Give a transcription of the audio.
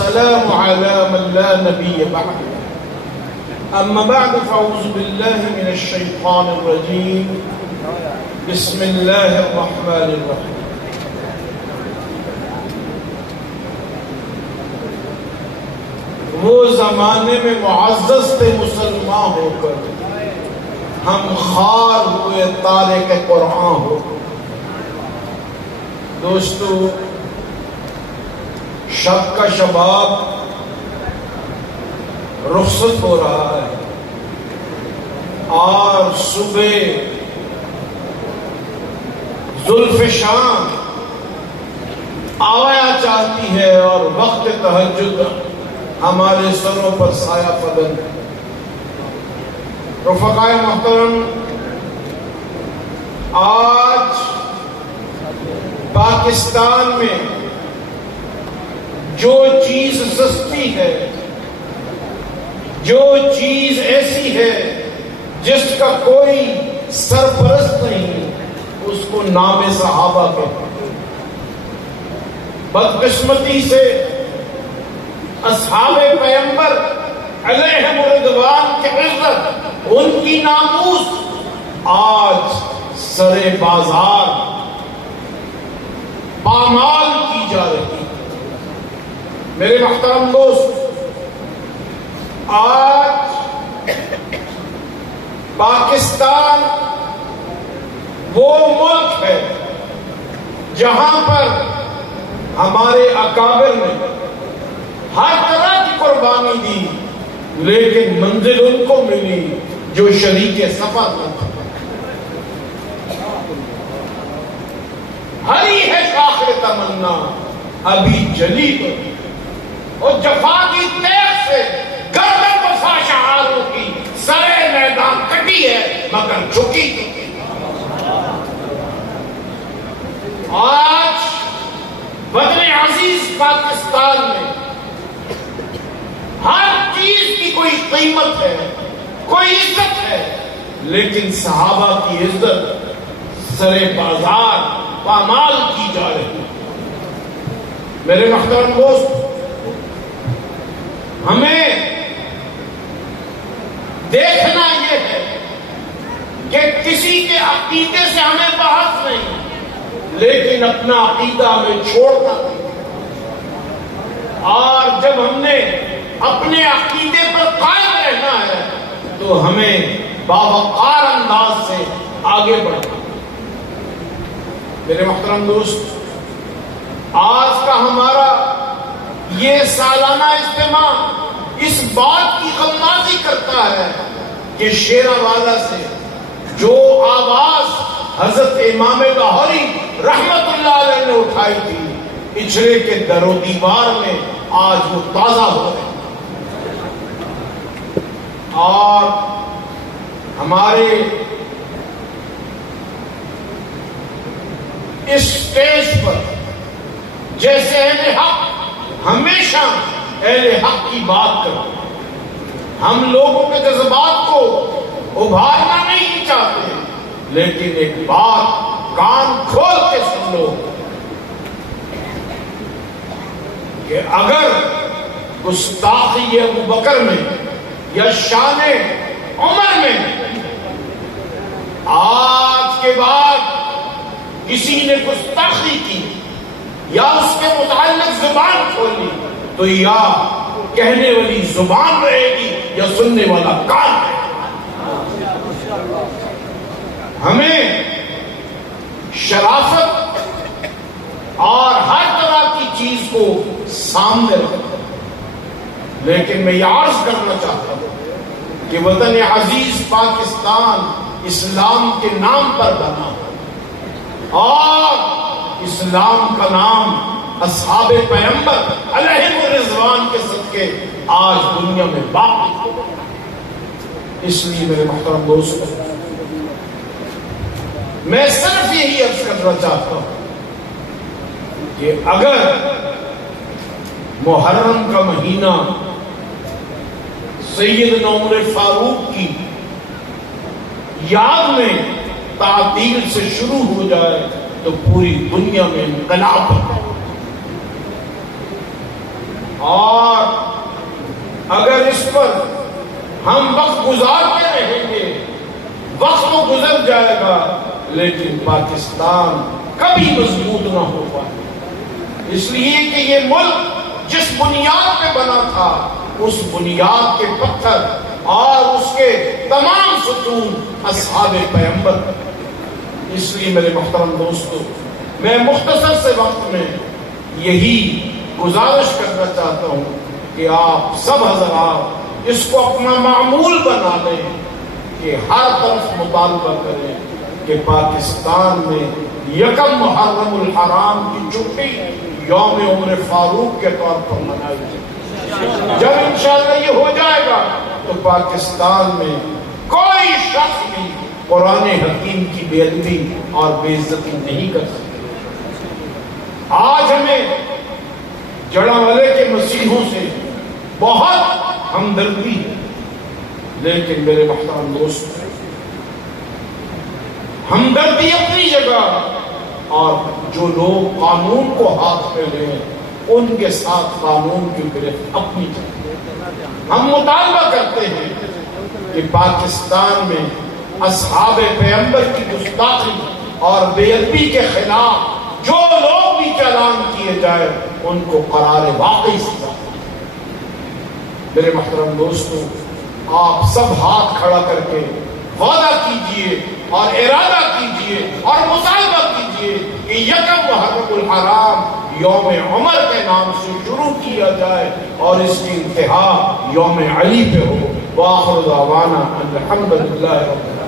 والسلام على من لا نبي بعد. أما بعد فأعوذ بالله من الشيطان الرجيم. بسم الله الرحمن الرحيم. وہ زمانے میں معزز تھے مسلمان ہو کر، ہم خوار ہوئے تارک قرآن ہو کر۔ دوستو، شب کا شباب رخصت ہو رہا ہے اور صبح زلف شام آیا چاہتی ہے اور وقت تہجد ہمارے سروں پر سایہ فدن۔ رفقائے محترم، آج پاکستان میں جو چیز سستی ہے، جو چیز ایسی ہے جس کا کوئی سرپرست نہیں، اس کو نام صحابہ کہتے ہیں۔ بدقسمتی سے اصحاب پیغمبر علیہم الرضوان کی عزت، ان کی ناموس آج سرے بازار پامال کی جا رہی ہے۔ میرے محترم دوست، آج پاکستان وہ ملک ہے جہاں پر ہمارے اکابر نے ہر طرح کی قربانی دی، لیکن منزل ان کو ملی جو شریک سفر نہ تھا۔ ہری ہے شاخ تمنا ابھی جلی تو، اور جفا کی تیغ سے گردن وفا شعاروں کی سرے میدان کٹی ہے مگر جھکی تو۔ آج وطن عزیز پاکستان میں ہر چیز کی کوئی قیمت ہے، کوئی عزت ہے، لیکن صحابہ کی عزت سرے بازار پامال کی جا رہی ہے۔ میرے محترم دوست، ہمیں دیکھنا یہ ہے کہ کسی کے عقیدے سے ہمیں بحث نہیں، لیکن اپنا عقیدہ ہمیں چھوڑنا نہیں۔ اور جب ہم نے اپنے عقیدے پر قائم رہنا ہے تو ہمیں باوقار انداز سے آگے بڑھنا۔ میرے محترم دوست، آج کا ہمارا یہ سالانہ اجتماع اس بات کی غمازی کرتا ہے کہ شیراوالا سے جو آواز حضرت امام لاہوری رحمت اللہ علیہ نے اٹھائی تھی، اجرے کے در و دیوار میں آج وہ تازہ ہو رہے ہیں۔ اور ہمارے اس سٹیج پر جیسے اہل حق ہمیشہ اہل حق کی بات کرتے ہیں، ہم لوگوں کے جذبات کو ابھارنا نہیں چاہتے، لیکن ایک بات کان کھول کے سن لو کہ اگر گستاخی ابوبکر میں یا شان عمر میں آج کے بعد کسی نے گستاخی کی یا اس کے متعلق زبان کھولی تو یا کہنے والی زبان رہے گی یا سننے والا کان رہے گا۔ ہمیں شرافت اور ہر طرح کی چیز کو سامنے رکھنا، لیکن میں یہ عرض کرنا چاہتا ہوں کہ وطن عزیز پاکستان اسلام کے نام پر بنا اور اسلام کا نام اصحاب پیغمبر علیہم الرضوان کے صدقے آج دنیا میں باقی۔ اس لیے میرے محترم دوستو، میں صرف یہی عرض کرنا چاہتا ہوں کہ اگر محرم کا مہینہ سیدنا عمر فاروق کی یاد میں تعطیل سے شروع ہو جائے تو پوری دنیا میں انقلاب ہوگا۔ اور اگر اس پر ہم وقت گزارتے رہیں گے وقت تو گزر جائے گا لیکن پاکستان کبھی مضبوط نہ ہو پائے، اس لیے کہ یہ ملک جس بنیاد پہ بنا تھا اس بنیاد کے پتھر اور اس کے تمام ستون اصحاب پیغمبر۔ اس لیے میرے محترم دوستو، میں مختصر سے وقت میں یہی گزارش کرنا چاہتا ہوں کہ آپ سب حضرات اس کو اپنا معمول بنا لیں کہ ہر طرف مطالبہ کریں کہ پاکستان میں یکم محرم الحرام کی چھٹی یوم عمر فاروق کے طور پر منائی جائے۔ جب انشاءاللہ یہ ہو جائے گا تو پاکستان میں کوئی شخص بھی قرآن حکیم کی بے ادبی اور بے عزتی نہیں کر سکتا۔ آج ہمیں جڑاوالے کے مسیحوں سے بہت ہمدردی ہے، لیکن میرے محترم دوست، ہمدردی اپنی جگہ اور جو لوگ قانون کو ہاتھ میں لیں ان کے ساتھ قانون کی گرفت اپنی جگہ۔ ہم مطالبہ کرتے ہیں کہ پاکستان میں اصحاب پیغمبر کی گستاخی اور بے ادبی کے خلاف جو لوگ بھی چالان کیے جائے ان کو قرار واقعی سزا۔ میرے محترم دوستو، آپ سب ہاتھ کھڑا کر کے وعدہ کیجئے اور ارادہ کیجئے اور مطالبہ کیجئے کہ یکم محرم الحرام یوم عمر کے نام سے شروع کیا جائے اور اس کی انتہا یوم علی پہ ہو۔ وآخر دعوانا الحمدللہ رب العالمین۔